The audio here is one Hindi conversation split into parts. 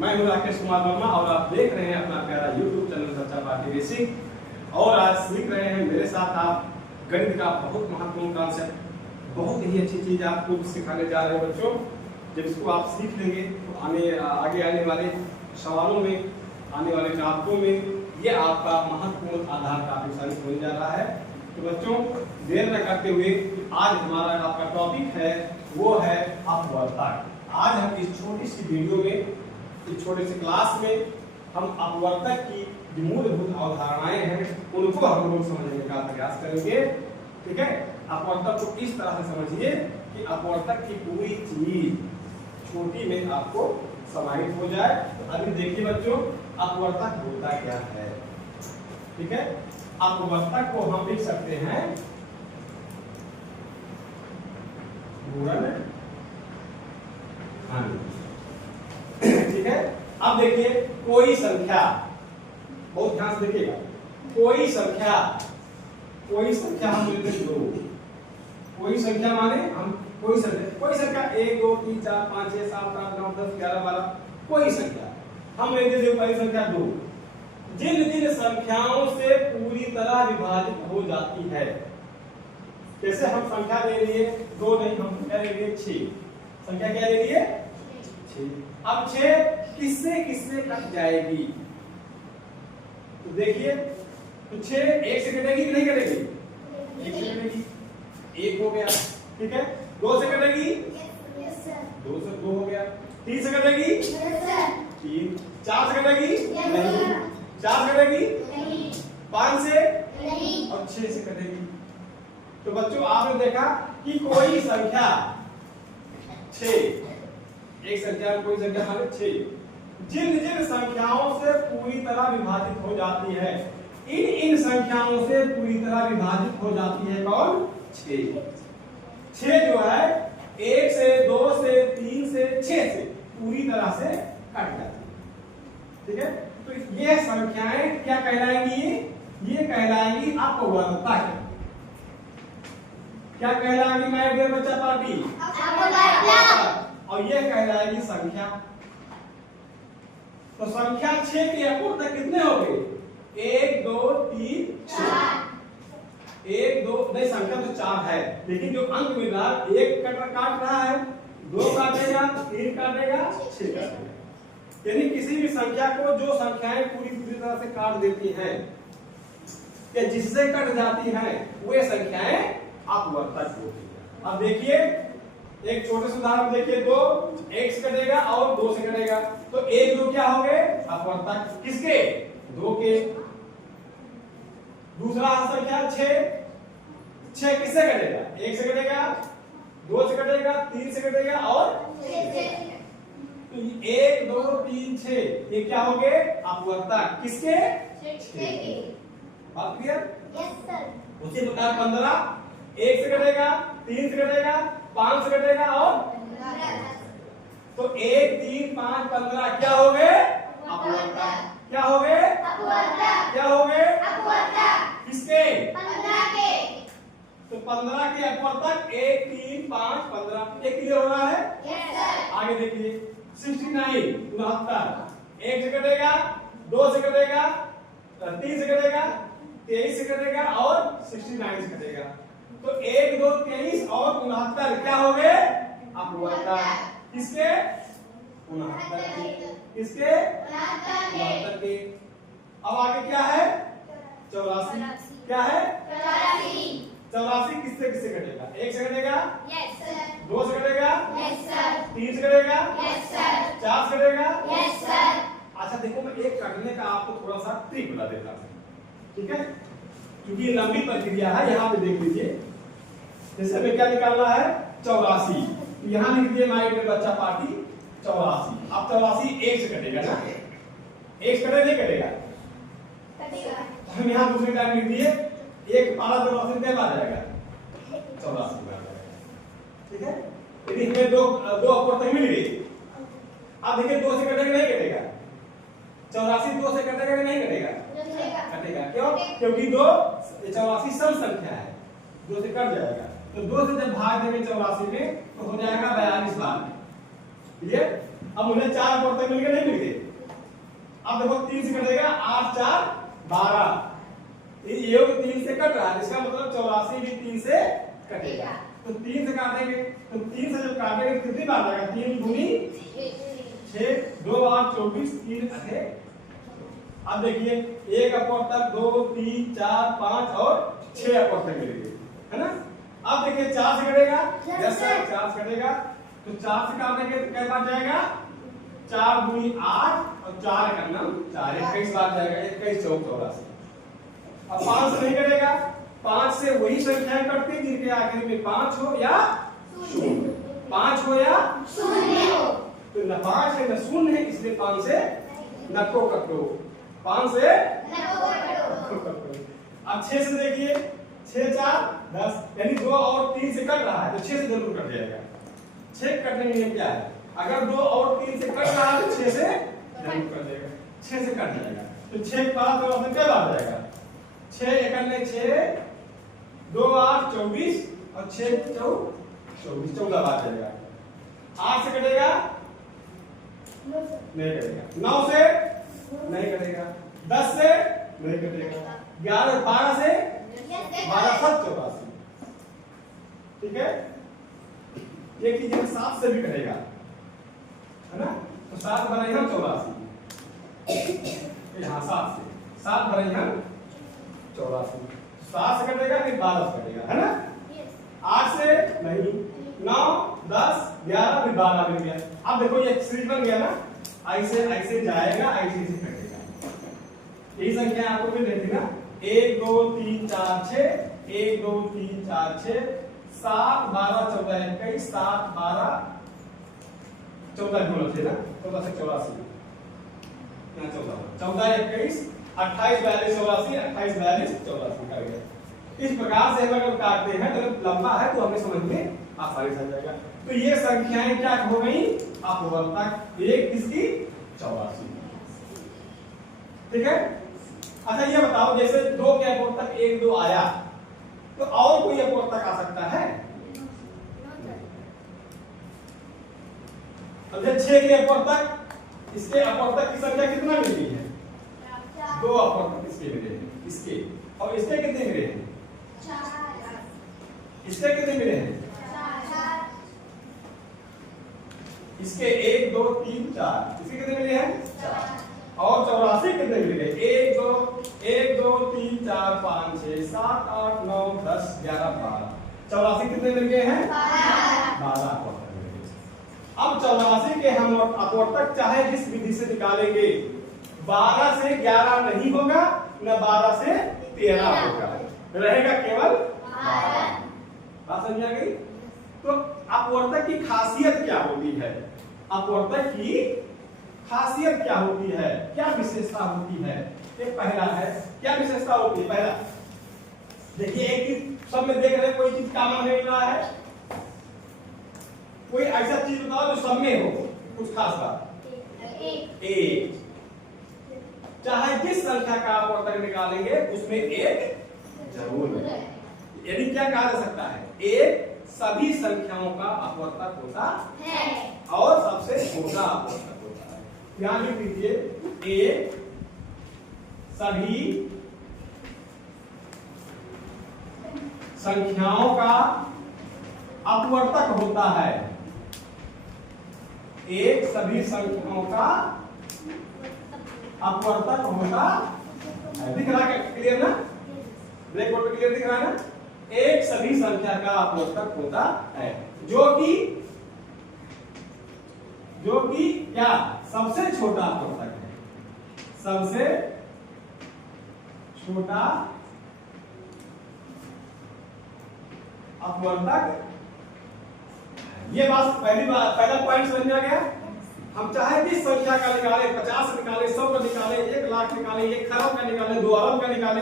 मैं हूं राकेश कुमार वर्मा और आप देख रहे हैं अपना प्यारा YouTube चैनल बच्चा पार्टी बेसिक। और आज सीख रहे हैं मेरे साथ आप गणित का बहुत महत्वपूर्ण कॉन्सेप्ट, बहुत ही अच्छी चीज आपको सिखाने जा रहे हैं बच्चों। जब इसको आप सीख लेंगे तो आगे आने वाले सवालों में, आने वाले टॉपिकों में ये आपका महत्वपूर्ण आधार टॉपिक साबित होने जा रहा है। तो बच्चों देर न करते हुए आज हमारा आपका टॉपिक है वो है अपवर्तक। आज हम इस छोटी सी वीडियो में, इस छोटे से क्लास में हम अपवर्तक की जो मूलभूत अवधारणाएं हैं उनको हम लोग समझने का प्रयास करेंगे। ठीक है, अपवर्तक को इस तरह से समझिए कि अपवर्तक की पूरी चीज छोटी में आपको समाहित हो जाए। तो अभी देखिए बच्चों, अपवर्तक होता क्या है। ठीक है, अपवर्तक को हम लिख सकते हैं गुणन। ठीक है, अब देखिए कोई संख्या, बहुत ध्यान से देखिएगा, कोई संख्या हम लेते हैं 2। कोई संख्या माने हम कोई संख्या 1 2 3 4 5 6 7 8 9 10 11 12 कोई संख्या हम लेते थे। पहली संख्या 2 जिन संख्याओं से पूरी तरह विभाजित हो जाती है। जैसे हम संख्या ले लिए 2 नहीं, हम संख्या ले लिए 6। संख्या क्या ले लिए 6। अब 6 किससे कट जाएगी तो देखिए, तो 6 1 से कटेगी कि नहीं कटेगी? 1 से कटेगी, 1 हो गया। ठीक है, 2 से कटेगी, 2 से 2 हो गया। 3 से कटेगी, 3। 4 से कटेगी, नहीं। 4 से कटेगी, 5 से, और 6 से कटेगी। तो बच्चों आपने देखा कि कोई संख्या 6, एक संख्या कोई संख्या माने 6 जिन संख्याओं से पूरी तरह विभाजित हो जाती है, इन संख्याओं से पूरी तरह विभाजित हो जाती है कौन? 6 जो है 1 से 2 से 3 से 6 से पूरी तरह से कट जाती है। ठीक है, तो ये संख्याएं क्या कहलाएंगी? ये कहलाएंगी अपवर्तक। क्या कहलाएंगी माय डियर बच्चा पार्टी? और ये कहलाएगी संख्या। तो संख्या 6 के अपवर्तक कितने हो गए? 1 2 3 4। 1 2 नहीं, संख्या तो 4 है, लेकिन जो अंक विभाग 1 काट रहा है, 2 काटेगा, 3 काटेगा, 6 काटेगा। यानी किसी भी संख्या को जो संख्याएं पूरी तरह से काट देती हैं या जिससे कट जाती हैं वे संख्याएं अपवर्तक होती है। अब देखिए एक छोटे से उदाहरण देखिए, 2 1 से कटेगा और 2 से कटेगा, तो 1 2 क्या हो गए? अपवर्तक। किसके? 2 के। दूसरा संख्या 6 किससे कटेगा? 1 से कटेगा, 2 से कटेगा, 3 से कटेगा और 6 से। तो 1 2 3 6 ये क्या हो गए? अपवर्तक। किसके? 6 के। बात क्लियर? Yes sir. उसी प्रकार 15 1 से कटेगा, 3 से कटेगा, 5 से कटेगा और 15। तो 1 3 5 15 क्या हो गए? अपवर्तक। क्या हो गए? अपवर्तक। क्या हो गए? अपवर्तक। किसके? 15 के। तो 15 के अपवर्तक 1 3 5 15। ये क्लियर हो रहा है? Yes sir. आगे देखिए 69 69 1 से कटेगा, 2 से कटेगा, 3 से कटेगा, 23 से कटेगा और 69 से कटेगा। तो 1 2 23 और 69 क्या हो गए? अपवर्तक। किसके? 69 के। किसके? 69 के। अब आगे क्या है? 84। क्या है? 84 किससे कटेगा? 1 से कटेगा, यस सर। 2 से कटेगा, यस सर। 3 से कटेगा, यस सर। 4 से कटेगा, यस सर। अच्छा देखो, मैं एक कटने का आपको थोड़ा सा ट्रिक बता देता हूं। ठीक है, क्योंकि लंबी प्रक्रिया है, यहाँ पे देख लीजिए। जैसे हमें क्या निकालना है? 84। यहाँ लिख दिए माय डियर बच्चा पार्टी 84। अब 84 1 से कटेगा ना? 1 से कटेगा नहीं कटेगा? हम यहाँ दूसरी टाइम लिख दिए, 1 12 84 क्या आ जाएगा? 84 आ जाएगा। ठीक है, यदि हमें दो अपवर्तक मिल गई। अब देखिए 2 से कटेगा नहीं कटेगा? 84 2 से कटेगा कि नहीं कटेगा? कटेगा। क्यों? क्योंकि 2 84 सम संख्या है, 2 से कट जाएगा। तो 2 से जब भाग देंगे 84 में तो हो जाएगा 42 बार। क्लियर? अब मुझे 4 अपवर्तक मिल गए, नहीं मिल गए? अब देखो 3 से कटेगा 8 4 12, ये योग 3 से कट रहा है, इसका मतलब 84 भी 3 से कटेगा। तो 3 से काटेंगे, तो 3 से जब काटेंगे कितनी बार आएगा? 3 दूनी 6, 2 8 24, 3 8। अब देखिए एक अपवर्तक 2 3 4 5 और 6 अपवर्तक मिलेंगे, है ना? अब देखिए 4 से कटेगा, यस सर 4 से कटेगा, तो 4 से काटेंगे तो क्या बार जाएगा? 4 दूनी 8 और 4 का नाम 4, 21 बार जाएगा, 21 4 84। अब 5 से नहीं कटेगा, 5 से वही संख्याएं कटती जिनके आखिर में 5 हो या 0, 5 हो या 0 हो, तो न 5 है न 0 है, इसलिए 5 से न को कटो, 5 से न को कटो। अब 6 से देखिए 6 4 10, यानी 2 और 3 से कट रहा है तो 6 से जरूर कट जाएगा। 6 कटने में क्या है? अगर 2 और 3 से कट रहा है तो 6 से जरूर कट जाएगा, 6 से कट जाएगा। तो 6 के बाद तो क्या बात जाएगा? 6 एकने 6, 2 8 24 और 6 24, 14 बात जाएगा। 8 से कटेगा नहीं कटेगा, 9 से नहीं कटेगा, 10 से नहीं कटेगा, 11 12 से 12 7 84, ठीक है? एक चीज 7 से भी कटेगा, है ना? तो 7 बना यहाँ 84, यहाँ 7 से 7 बना यहाँ 84, 7 से कटेगा फिर 12 से कटेगा, है ना? 8 से नहीं, 9 10 11 फिर 12 मिल गया। अब देखो ये सीरीज बन गया ना, ऐसे जाएगा, ऐसे कटेगा। यही संख्या आपको मिल रही थी ना, 1 2 3 4 6, 1 2 3 4 6, 7 12 14 21, 7 12 14 गुना थे ना, 14 से 84, यहाँ 14 21 28 42 84, 28 42 84 कर गया। इस प्रकार से हम अगर काटते हैं तो लंबा है तो हमें समझ में आसानी से आ जाएगा। तो ये संख्याएं क्या हो गई? अपवर्तक। एक किसकी? 84, ठीक है? अच्छा ये बताओ, जैसे 2 के अपवर्तक 1 2 आया तो और कोई अपवर्तक आ सकता है? अब 6 के अपवर्तक, इसके अपवर्तक की संख्या कितना मिली है? 2 अपवर्तक इसके मिले हैं, इसके, और इसके कितने मिले हैं? 4। इसके कितने मिले हैं? 4। इसके 1 2 3 4, इसके कितने मिले हैं? 4। और 84 कितने मिल गए? 1 2 3 4 5 6 7 8 9 10 11 12, 84 कितने मिल गए हैं? 12 अपवर्तक मिल गए। अब 84 के हम अपवर्तक चाहे जिस विधि से निकालेंगे, 12 से 11 नहीं होगा, न 12 से 13 होगा, रहेगा केवल 12। बात समझ आ गई? तो अपवर्तक की खासियत क्या होती है? अपवर्तक की खासियत क्या होती है, क्या विशेषता होती है? एक पहला है, क्या विशेषता होती है? पहला देखिए, एक चीज सब में देख रहे हैं, कोई चीज कॉमन मिल रहा है, कोई ऐसा चीज बताओ जो सब में हो, कुछ खास बात। एक, चाहे जिस संख्या का अपवर्तक निकालेंगे उसमें एक जरूर है। यदि क्या कहा जा सकता है? एक सभी संख्याओं का अपवर्तक होता है और सबसे छोटा अपवर्तक होता है। ध्यान लिख लीजिए, एक सभी संख्याओं का अपवर्तक होता है। एक सभी संख्याओं का अपवर्तक होता है। दिख रहा है? क्लियर ना? ब्लैक बोर्ड पे क्लियर दिख रहा है ना? एक सभी संख्या का अपवर्तक होता है, जो कि क्या? सबसे छोटा अपवर्तक है। सबसे छोटा अपवर्तक। ये बात पहला पॉइंट समझ में आ गया? हम चाहे जिस संख्या का निकाले, 50 निकाले, 100 का निकाले, 1 लाख निकाले, 1 खरब का निकाले, 2 अरब का निकाले,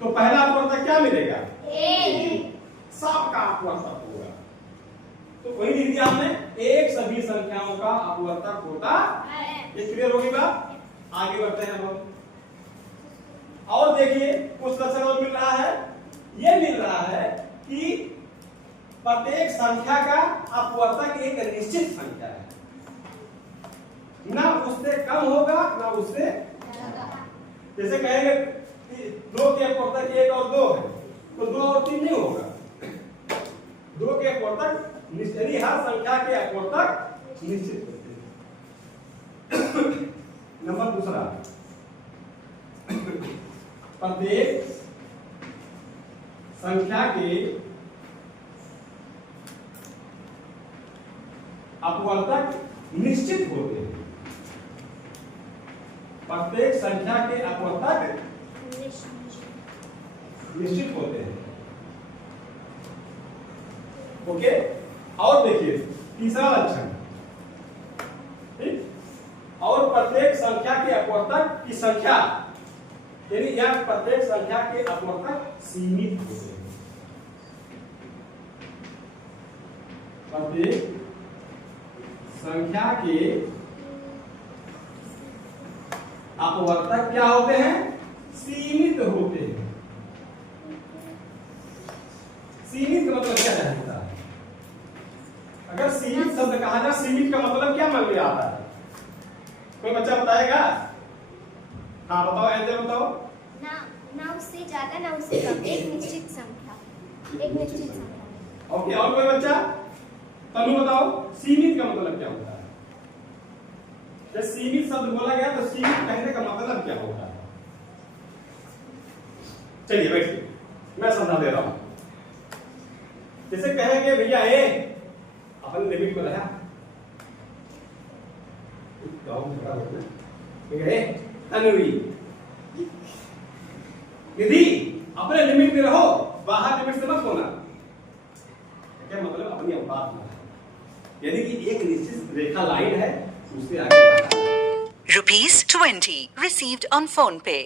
तो पहला अपवर्तक क्या मिलेगा? सबका अपवर्तक होगा। तो वही लिख दिया हमने, एक सभी संख्याओं का अपवर्तक होता है। ये क्लियर होगी बात? आगे बढ़ते हैं हम। और देखिए कुछ लक्षण और मिल रहा है। ये मिल रहा है कि प्रत्येक संख्या का अपवर्तक एक निश्चित संख्या है। ना उससे कम होगा ना उससे, जैसे कहेंगे 2 के अपवर्तक 1 और 2 है तो 2 और 3 नहीं होगा, 2 के अपवर्तक निश्चित, हर संख्या के अपवर्तक निश्चित होते हैं। नंबर दूसरा, प्रत्येक संख्या के अपवर्तक निश्चित होते हैं, प्रत्येक संख्या के अपवर्तक निश्चित होते हैं। ओके, और देखिए तीसरा लक्षण, ठीक, और प्रत्येक संख्या के अपवर्तक की संख्या, यानी यह प्रत्येक संख्या के अपवर्तक सीमित होते हैं, प्रत्येक संख्या के अपवर्तक क्या होते हैं, सीमित होते हैं। सीमित का मतलब क्या होता है, अगर सीमित शब्द कहा जाए, सीमित का मतलब क्या मन में आता है, कोई बच्चा बताएगा? हाँ बताओ, ऐसे बताओ। ना उससे ज्यादा ना उससे कम, एक निश्चित संख्या, एक निश्चित संख्या। ओके, और कोई बच्चा? तनु बताओ, सीमित का मतलब क्या होता है? जब सीमित शब्द बोला गया तो सीमित कहने का मतलब क्या होता है? चलिए बैठिए, मैं समझा दे रहा हूं। जैसे कहेंगे भैया ए, अपन लिमिट में रहा, तन्वी निधि अपने लिमिट में रहो, बाहर लिमिट से मत होना। क्या मतलब? अपनी औकात में, यानी कि एक निश्चित रेखा लाइन है, उससे आगे ₹20 received on phone pay.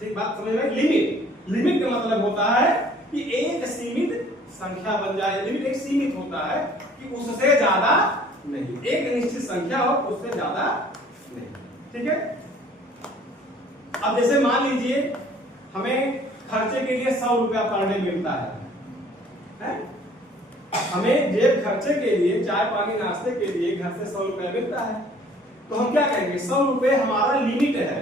ठीक बात समझ में? लिमिट, लिमिट का मतलब होता है कि एक सीमित संख्या बन जाए, लिमिट एक सीमित होता है कि उससे ज्यादा नहीं, एक निश्चित संख्या हो उससे ज्यादा नहीं, ठीक है। अब जैसे मान लीजिए हमें खर्चे के लिए 100 रुपया पर डे मिलता है? हमें जेब खर्चे के लिए, चाय पानी नाश्ते के लिए घर से 100 रुपया मिलता है, तो हम क्या कहेंगे, 100 रुपए हमारा लिमिट है,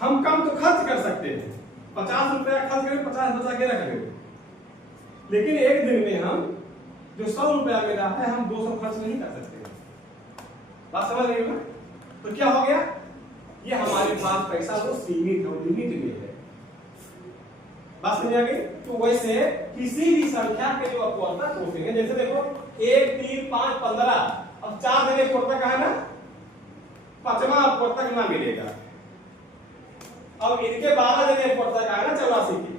हम कम तो खर्च कर सकते हैं, 50 रुपया खर्च करें, 50 बचा के रख लें, लेकिन एक दिन में हम जो 100 रुपया मिला है हम 200 खर्च नहीं कर सकते। बात समझ रही हो ना? तो क्या हो गया, ये हमारे पास पैसा वो सीमित है, लिमिट में है। बात समझ आ गई? तो वैसे किसी भी संख्या के जो अपवर्तक होते हैं, जैसे देखो 1, 3, 5, 15, अब 4 जगह अपवर्तक है ना, 5वां अपवर्तक ना मिलेगा। अब इनके 12 जगह अपवर्तक आए ना, 84 की,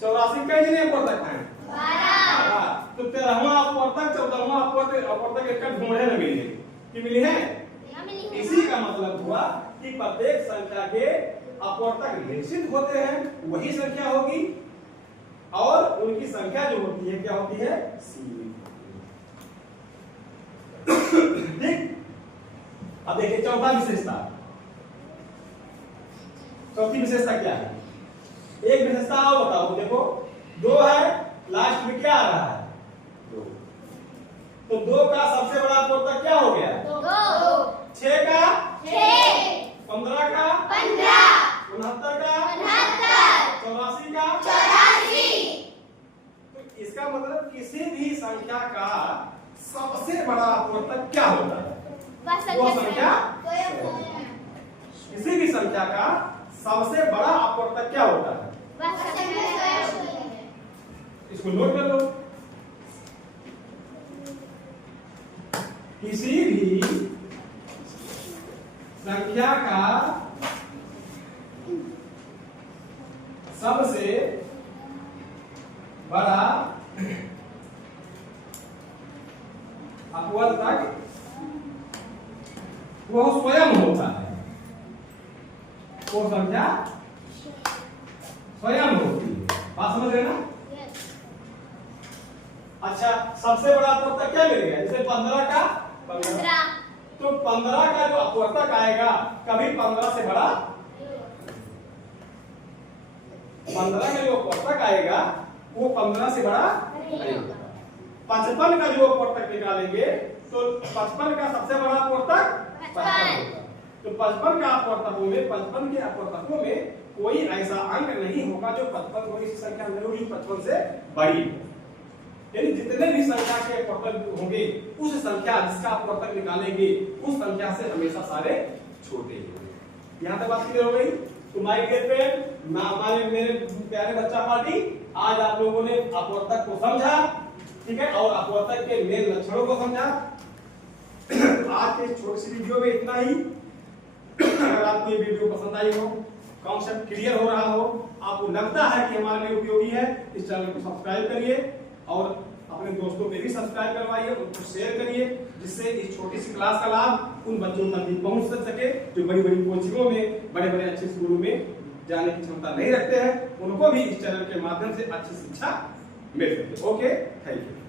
84 कई जगह अपवर्तक है? 12। तो 13वां अपवर्तक, 14वां अपवर्तक इसका ढूंढे न मिले, कि मिली है? इसी का मतलब हुआ कि प्रत्येक संख्या के अपवर्तक निश्चित होते हैं, वही संख्या होगी, और उनकी संख्या जो होती है क्या होती है, सीमित। ठीक, अब देखिए चौथा विशेषता, चौथी विशेषता क्या है? एक विशेषता और बताओ, देखो 2 है, लास्ट में क्या आ रहा है, 2, तो 2 का सबसे बड़ा अपवर्तक क्या हो गया, 2, 6 का 6, 15 का 15, 69 का 69, 84 का 84। तो इसका मतलब किसी भी संख्या का सबसे बड़ा अपवर्तक क्या होता है, वो संख्या, किसी भी संख्या का सबसे बड़ा अपवर्तक क्या होता है, इसको नोट कर लो। किसी भी संख्या का सबसे बड़ा अपवर्तक वो स्वयं होता है, वो संख्या स्वयं होती है। बात समझ रहे ना? अच्छा, सबसे बड़ा अपवर्तक क्या मिल गया, जैसे 15 का 15, तो 15 का जो अपवर्तक आएगा कभी 15 से बड़ा, 15 का जो अपवर्तक आएगा वो 15 से बड़ा नहीं होगा। 55 का जो अपवर्तक निकालेंगे तो 55 का सबसे बड़ा अपवर्तक 55 होगा। तो 55 का अपवर्तकों में 55 के अपवर्तकों में कोई ऐसा अंक नहीं होगा जो 55 को इस संख्या में होगी 55 से बड़ी। यानी जितने भी संख्या के अपवर्तक होंगे उस संख्या जिसका अपवर्तक निकालेंगे उस संख्या से हमेशा सारे छोटे होंगे। यहाँ तक बात क्लियर हो गई। तो माय डियर फ्रेंड, हमारे मेरे प्यारे बच्चा पार्टी, आज आप लोगों ने अपवर्तक को समझा, ठीक है, और अपवर्तक के मेन लक्षणों को समझा। आज के छोटी सी वीडियो में इतना ही। अगर आपको ये वीडियो पसंद आई हो, कॉन्सेप्ट क्लियर हो रहा हो, आपको लगता है कि हमारे लिए उपयोगी है, इस चैनल को सब्सक्राइब करिए और अपने दोस्तों को भी सब्सक्राइब करवाइए, उनको शेयर करिए, जिससे इस छोटी सी क्लास का लाभ उन बच्चों तक भी पहुंच सके जो बड़ी बड़ी कोचिंगों में, बड़े बड़े अच्छे स्कूलों में जाने की क्षमता नहीं रखते हैं, उनको भी इस चैनल के माध्यम से अच्छी शिक्षा मिल सके। Okay, thank you.